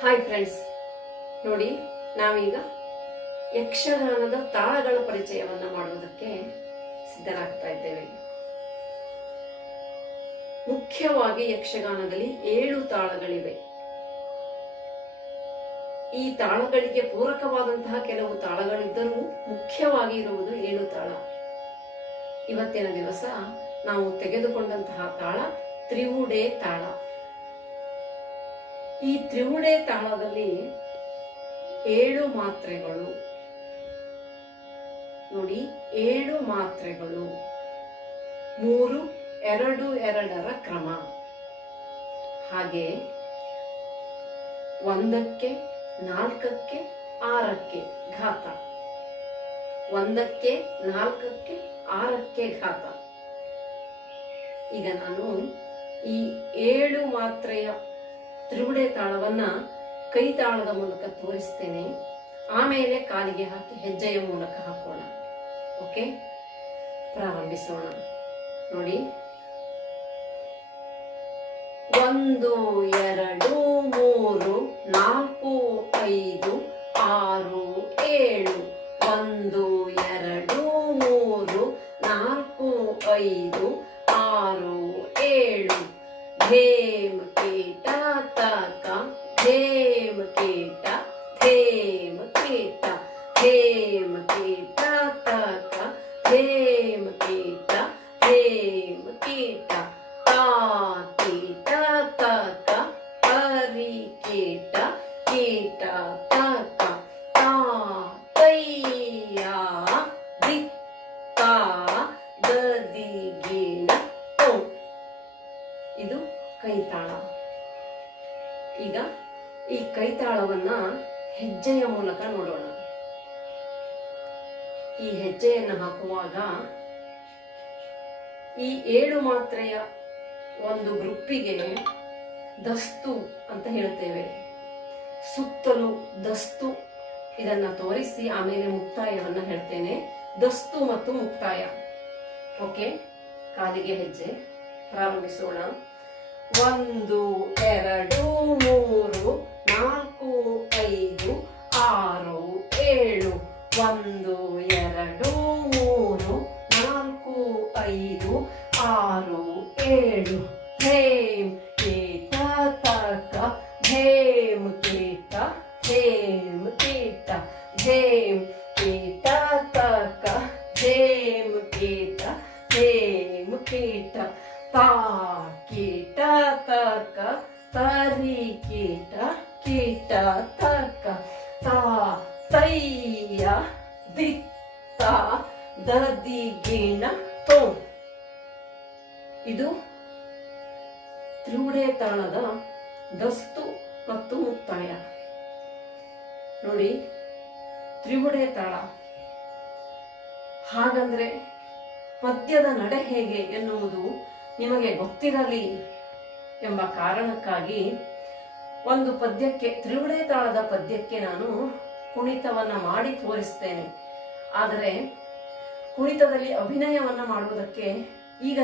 Hi friends, ನೋಡಿ ನಾವೀಗ ಯಕ್ಷಗಾನದ ತಾಳಗಳ ಪರಿಚಯವನ್ನು ಮಾಡುವುದಕ್ಕೆ ಸಿದ್ಧರಾಗ್ತಾ ಇದ್ದೇವೆ. ಮುಖ್ಯವಾಗಿ ಯಕ್ಷಗಾನದಲ್ಲಿ 7 ತಾಳಗಳಿವೆ. ಈ ತಾಳಗಳಿಗೆ ಪೂರಕವಾದಂತಹ ಕೆಲವು ತಾಳಗಳಿದ್ದರೂ ಮುಖ್ಯವಾಗಿ ಇರುವುದು 7 ತಾಳ. ಇವತ್ತಿನ ದಿವಸ ನಾವು ತೆಗೆದುಕೊಂಡಂತಹ ತಾಳ ತ್ರಿವುಡೆ ತಾಳ. ಈ ತ್ರಿವುಡೆ ತಾಳದಲ್ಲಿ 7 ಮಾತ್ರೆಗಳು. ನೋಡಿ, 7 ಮಾತ್ರೆಗಳು, 3 2 2ರ ಕ್ರಮ. ಹಾಗೆ 1ಕ್ಕೆ 4ಕ್ಕೆ 6ಕ್ಕೆ ಘಾತ, 1ಕ್ಕೆ 4ಕ್ಕೆ 6ಕ್ಕೆ ಘಾತ. ಈಗ ನಾನು ಈ 7 ಮಾತ್ರೆಯ ತ್ರಿವುಡೆ ತಾಳವನ್ನ ಕೈ ತಾಳದ ಮೂಲಕ ತೋರಿಸ್ತೇನೆ. ಆಮೇಲೆ ಕಾಲಿಗೆ ಹಾಕಿ ಹೆಜ್ಜೆಯ ಮೂಲಕ ಹಾಕೋಣ. ಓಕೆ, ಪ್ರಾರಂಭಿಸೋಣ. ನೋಡಿ, 1 2 3 4 5 6 7. 1 2 3 4 5 6 7. ಧೇಮ ಕೀಟ ತಕ, ಧೇಮ ಕೀಟ, ಧೇಮ ಕೀಟ, ಧೇಮ ಕೀಟ ತಕ, ಧೇಮ ಕೀಟ, ಧೇಮ ಕೀಟ. ತಾ ಕೀಟ ತಕ, ಪರಿ ಕೀಟ, ಕೀಟ ತಕ. ತಾ ತಯ್ಯ ದಿತ್ತ ದದಿ ಗಿಣ ತೋ. ಇದು ಕೈತಾಳ. ಈಗ ಈ ಕೈತಾಳವನ್ನ ಹೆಜ್ಜೆಯ ಮೂಲಕ ನೋಡೋಣ. ಈ ಹೆಜ್ಜೆಯನ್ನು ಹಾಕುವಾಗ ಈ 7 ಮಾತ್ರೆಯ ಒಂದು ಗ್ರೂಪಿಗೆ ದಸ್ತು ಅಂತ ಹೇಳ್ತೇವೆ. ಸುತ್ತಲೂ ದಸ್ತು ಇದನ್ನ ತೋರಿಸಿ ಆಮೇಲೆ ಮುಕ್ತಾಯವನ್ನ ಹೇಳ್ತೇನೆ. ದಸ್ತು ಮತ್ತು ಮುಕ್ತಾಯ. ಓಕೆ, ಕಾಲಿಗೆ ಹೆಜ್ಜೆ ಪ್ರಾರಂಭಿಸೋಣ. 1 2 3 4 5 6 7. 1 2 3 4 5 6 7. ಧೇಮ್ ಕೀಟ ತಕ, ಧೇಮ್ ಕೀಟ, ಧೇಮ್ ಕೀಟ, ಧೇಮ್ ಕೀಟ ತಕ, ಧೇಮ್ ಕೀಟ, ಧೇಮ್ ಕೀಟ. ತಾ ಕೀಟ ತಕ, ತರಿ ಕೀಟ, ಕೀಟ ತಕ. ತಾ ತಯ್ಯ ದಿತ್ತ ದದಿ ಗಿಣ ತೋ. ಇದು ತ್ರಿವುಡೆ ತಾಳದ ದಸ್ತು ಮತ್ತು ಮುಕ್ತಾಯ. ನೋಡಿ, ತ್ರಿವುಡೆ ತಾಳ. ಹಾಗಂದ್ರೆ ಪದ್ಯದ ನಡೆ ಹೇಗೆ ಎನ್ನುವುದು ನಿಮಗೆ ಗೊತ್ತಿರಲಿ ಎಂಬ ಕಾರಣಕ್ಕಾಗಿ ಒಂದು ಪದ್ಯಕ್ಕೆ, ತ್ರಿವುಡೆ ತಾಳದ ಪದ್ಯಕ್ಕೆ ನಾನು ಕುಣಿತವನ್ನ ಮಾಡಿ ತೋರಿಸ್ತೇನೆ. ಆದರೆ ಕುಣಿತದಲ್ಲಿ ಅಭಿನಯವನ್ನ ಮಾಡುವುದಕ್ಕೆ ಈಗ